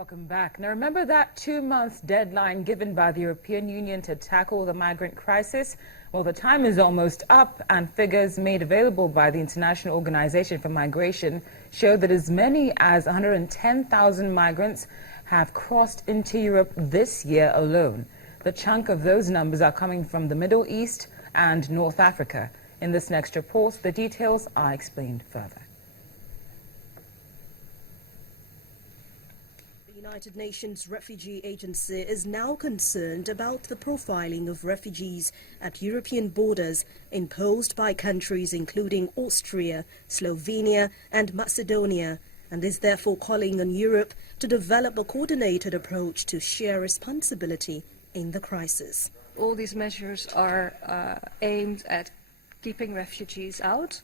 Welcome back. Now remember that 2-month deadline given by the European Union to tackle the migrant crisis? Well, the time is almost up, and figures made available by the International Organization for Migration show that as many as 110,000 migrants have crossed into Europe this year alone. The chunk of those numbers are coming from the Middle East and North Africa. In this next report, the details are explained further. The United Nations Refugee Agency is now concerned about the profiling of refugees at European borders imposed by countries including Austria, Slovenia and Macedonia, and is therefore calling on Europe to develop a coordinated approach to share responsibility in the crisis. All these measures are aimed at keeping refugees out,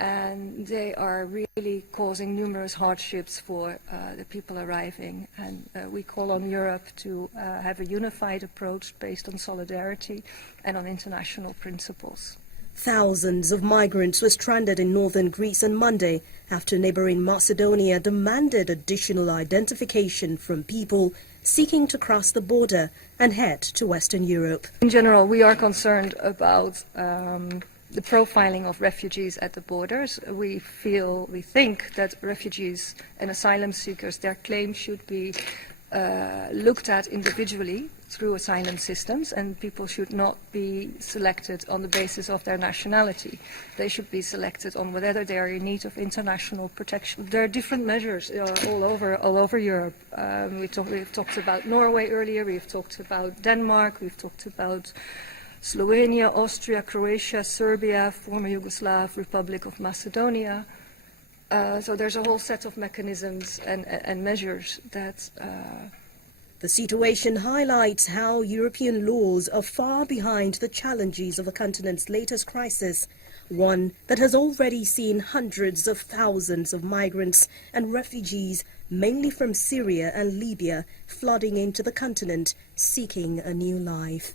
and they are really causing numerous hardships for the people arriving. And we call on Europe to have a unified approach based on solidarity and on international principles. Thousands of migrants were stranded in northern Greece on Monday after neighboring Macedonia demanded additional identification from people seeking to cross the border and head to Western Europe. In general, we are concerned about the profiling of refugees at the borders. We think that refugees and asylum seekers, their claims should be looked at individually through asylum systems, and people should not be selected on the basis of their nationality. They should be selected on whether they are in need of international protection. There are different measures all over Europe. We've talked about Norway earlier, we've talked about Denmark, we've talked about Slovenia, Austria, Croatia, Serbia, former Yugoslav Republic of Macedonia. So there's a whole set of mechanisms and measures that The situation highlights how European laws are far behind the challenges of the continent's latest crisis, one that has already seen hundreds of thousands of migrants and refugees, mainly from Syria and Libya, flooding into the continent, seeking a new life.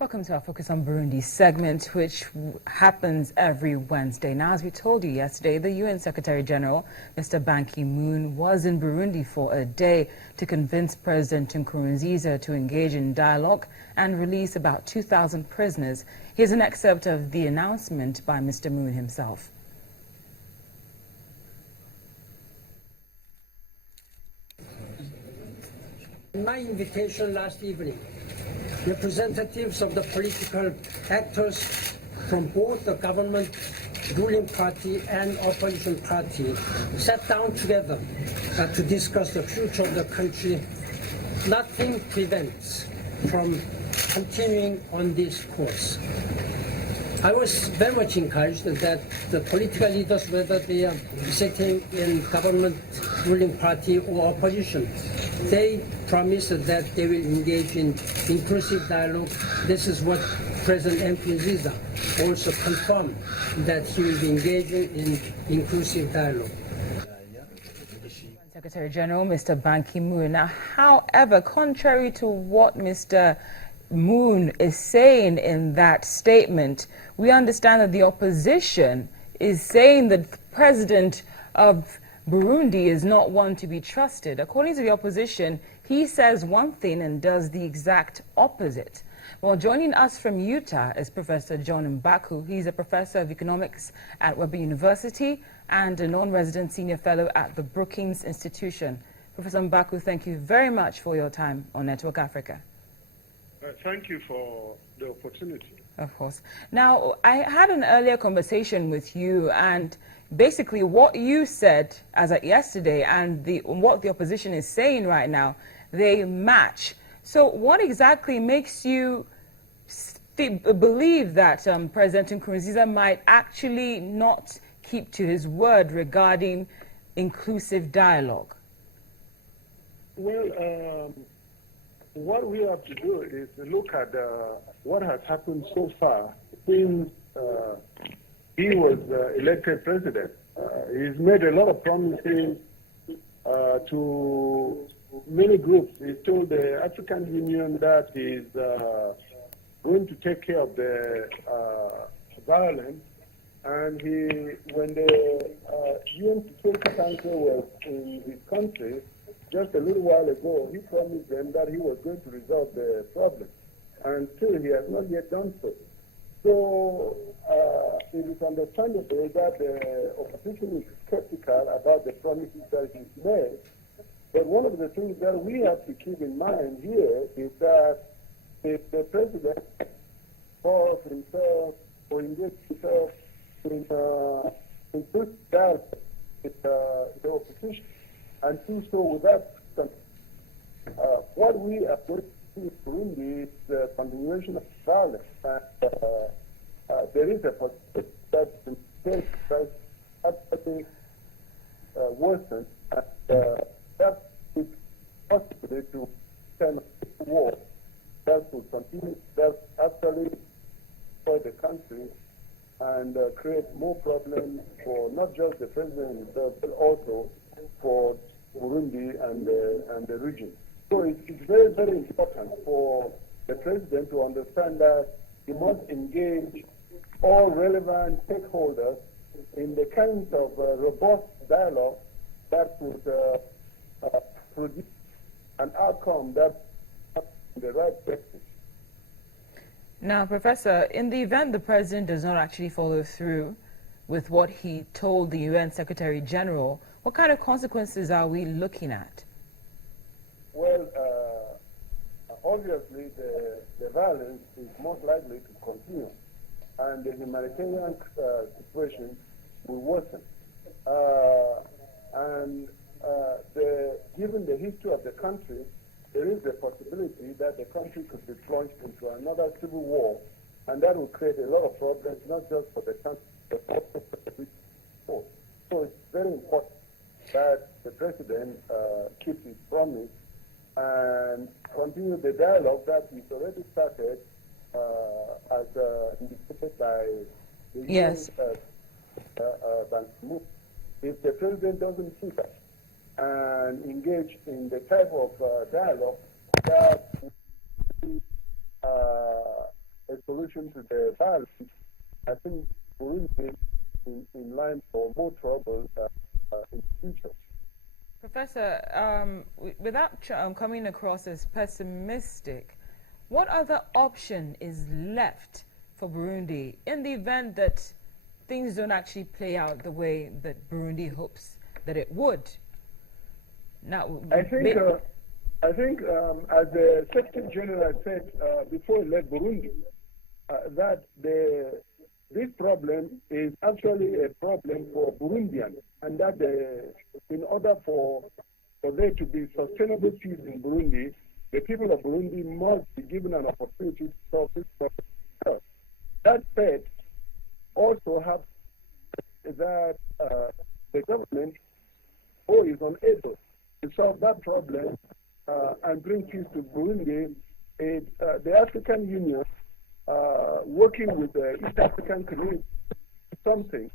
Welcome to our Focus on Burundi segment, which happens every Wednesday. Now, as we told you yesterday, the UN Secretary General, Mr. Ban Ki-moon, was in Burundi for a day to convince President Nkurunziza to engage in dialogue and release about 2,000 prisoners. Here's an excerpt of the announcement by Mr. Moon himself. My invitation last evening, representatives of the political actors from both the government ruling party and opposition party sat down together to discuss the future of the country. Nothing prevents from continuing on this course. I was very much encouraged that the political leaders, whether they are sitting in government ruling party or opposition, they promised that they will engage in inclusive dialogue. This is what President Nkurunziza also confirmed, that he will be engaging in inclusive dialogue. Secretary General Mr. Ban Ki-moon. Now, however, contrary to what Mr. Moon is saying in that statement, we understand that the opposition is saying that the president of Burundi is not one to be trusted. According to the opposition, he says one thing and does the exact opposite. Well, joining us from Utah is Professor John Mbaku. He's a professor of economics at Weber University and a non-resident senior fellow at the Brookings Institution. Professor Mbaku, thank you very much for your time on Network Africa. Thank you for the opportunity. Of course. Now, I had an earlier conversation with you, and basically what you said as at yesterday and what the opposition is saying right now, they match. So what exactly makes you believe that President Nkurunziza might actually not keep to his word regarding inclusive dialogue? Well, what we have to do is look at what has happened so far since he was elected president. He's made a lot of promises to many groups. He told the African Union that he's going to take care of the violence. And when the UN Security Council was in his country just a little while ago, he promised them that he was going to resolve the problem. And still he has not yet done so. So it is understandable that the opposition is skeptical about the promises that he's made. But one of the things that we have to keep in mind here is that if the president calls himself or engages himself in this dialogue with the opposition and do so without what we are going to see in Burundi is the continuation of violence. And there is a possibility that the state does actually worsen, and that is possibly to kind of war that will continue, that actually destroy the country and create more problems for not just the president himself, but also for Burundi and the region. So it's very, very important for the president to understand that he must engage all relevant stakeholders in the kinds of robust dialogue that would produce an outcome that in the right direction. Now, Professor, in the event the president does not actually follow through with what he told the UN Secretary General, what kind of consequences are we looking at? Well, obviously the violence is most likely to continue, and the humanitarian situation will worsen. Given the history of the country, there is a possibility that the country could be plunged into another civil war, and that will create a lot of problems, not just for the country, but also for the region. So it's very important that the president keeps his promise and continue the dialogue that he's already started, as indicated by the Yes. Ban Ki-moon. If the president doesn't do that and engage in the type of dialogue that will be a solution to the violence, I think Burundi is in line for more trouble in the future. Professor, without coming across as pessimistic, what other option is left for Burundi in the event that things don't actually play out the way that Burundi hopes that it would? Now, I think as the Secretary General said before he left Burundi, that this problem is actually a problem for Burundians, and that in order for there to be sustainable peace in Burundi, the people of Burundi must be given an opportunity to solve this problem. That said, also have that the government is unable to solve that problem and bring peace to Burundi. The African Union, working with the East African community, something.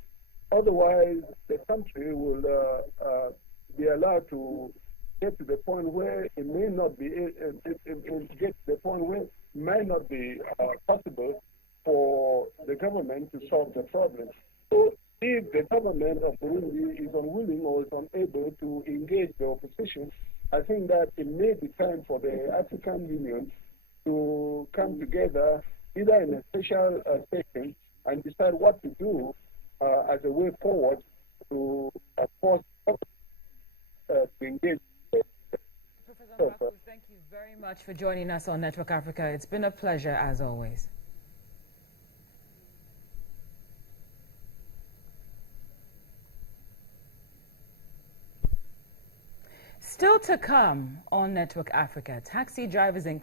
Otherwise, the country will be allowed to get to the point where it may not be. Get to the point where it might not be possible for the government to solve the problem. So, if the government of Burundi is unwilling or is unable to engage the opposition, I think that it may be time for the African Union to come together, either in a special session, and decide what to do as a way forward to force to engage. Professor Marcus, thank you very much for joining us on Network Africa. It's been a pleasure, as always. Still to come on Network Africa, taxi drivers in